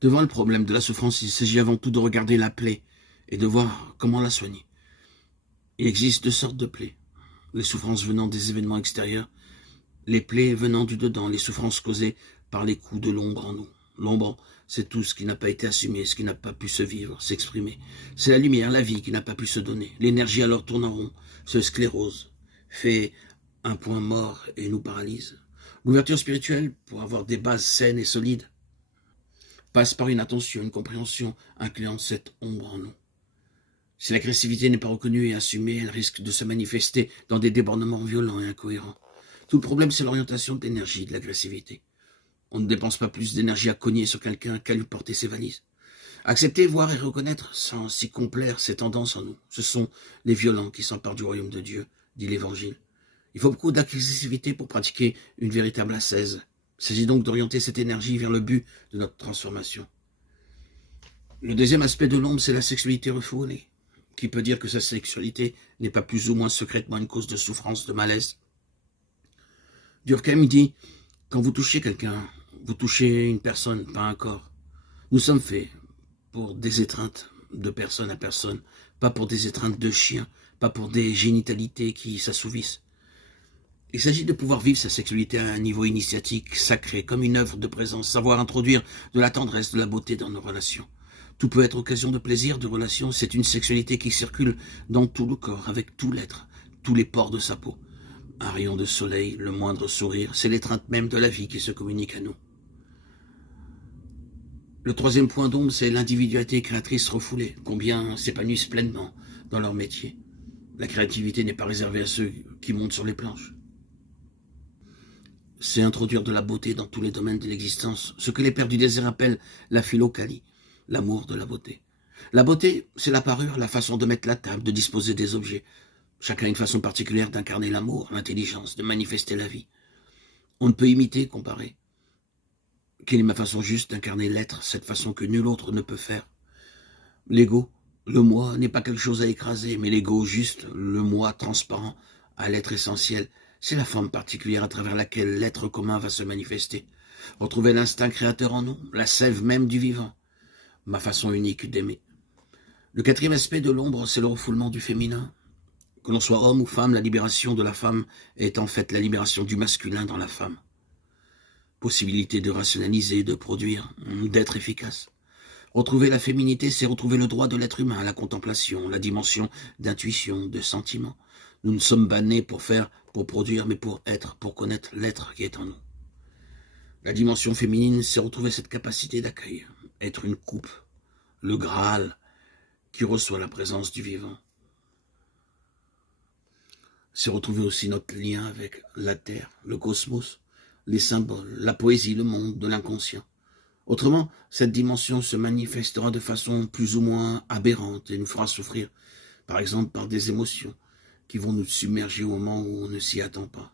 Devant le problème de la souffrance, il s'agit avant tout de regarder la plaie et de voir comment la soigner. Il existe deux sortes de plaies. Les souffrances venant des événements extérieurs, les plaies venant du dedans, les souffrances causées par les coups de l'ombre en nous. L'ombre, c'est tout ce qui n'a pas été assumé, ce qui n'a pas pu se vivre, s'exprimer. C'est la lumière, la vie qui n'a pas pu se donner. L'énergie alors tourne en rond, se sclérose, fait un point mort et nous paralyse. L'ouverture spirituelle, pour avoir des bases saines et solides, passe par une attention, une compréhension, incluant cette ombre en nous. Si l'agressivité n'est pas reconnue et assumée, elle risque de se manifester dans des débordements violents et incohérents. Tout le problème, c'est l'orientation de l'énergie de l'agressivité. On ne dépense pas plus d'énergie à cogner sur quelqu'un qu'à lui porter ses valises. Accepter, voir et reconnaître, sans s'y complaire, ces tendances en nous. Ce sont les violents qui s'emparent du royaume de Dieu, dit l'Évangile. Il faut beaucoup d'agressivité pour pratiquer une véritable ascèse. Il s'agit donc d'orienter cette énergie vers le but de notre transformation. Le deuxième aspect de l'ombre, c'est la sexualité refoulée. Qui peut dire que sa sexualité n'est pas plus ou moins secrètement une cause de souffrance, de malaise? Durkheim dit, quand vous touchez quelqu'un, vous touchez une personne, pas un corps. Nous sommes faits pour des étreintes de personne à personne, pas pour des étreintes de chiens, pas pour des génitalités qui s'assouvissent. Il s'agit de pouvoir vivre sa sexualité à un niveau initiatique, sacré, comme une œuvre de présence, savoir introduire de la tendresse, de la beauté dans nos relations. Tout peut être occasion de plaisir, de relation, c'est une sexualité qui circule dans tout le corps, avec tout l'être, tous les pores de sa peau. Un rayon de soleil, le moindre sourire, c'est l'étreinte même de la vie qui se communique à nous. Le troisième point d'ombre, c'est l'individualité créatrice refoulée, combien s'épanouissent pleinement dans leur métier. La créativité n'est pas réservée à ceux qui montent sur les planches. C'est introduire de la beauté dans tous les domaines de l'existence, ce que les pères du désert appellent la philocalie, l'amour de la beauté. La beauté, c'est la parure, la façon de mettre la table, de disposer des objets. Chacun a une façon particulière d'incarner l'amour, l'intelligence, de manifester la vie. On ne peut imiter, comparer. Quelle est ma façon juste d'incarner l'être, cette façon que nul autre ne peut faire? L'ego, le moi, n'est pas quelque chose à écraser, mais l'ego juste, le moi transparent, à l'être essentiel, c'est la forme particulière à travers laquelle l'être commun va se manifester. Retrouver l'instinct créateur en nous, la sève même du vivant, ma façon unique d'aimer. Le quatrième aspect de l'ombre, c'est le refoulement du féminin. Que l'on soit homme ou femme, la libération de la femme est en fait la libération du masculin dans la femme. Possibilité de rationaliser, de produire, d'être efficace. Retrouver la féminité, c'est retrouver le droit de l'être humain à la contemplation, la dimension d'intuition, de sentiment. Nous ne sommes pas nés pour faire, pour produire, mais pour être, pour connaître l'être qui est en nous. La dimension féminine, c'est retrouver cette capacité d'accueil, être une coupe, le Graal qui reçoit la présence du vivant. C'est retrouver aussi notre lien avec la Terre, le cosmos, les symboles, la poésie, le monde de l'inconscient. Autrement, cette dimension se manifestera de façon plus ou moins aberrante et nous fera souffrir, par exemple par des émotions qui vont nous submerger au moment où on ne s'y attend pas.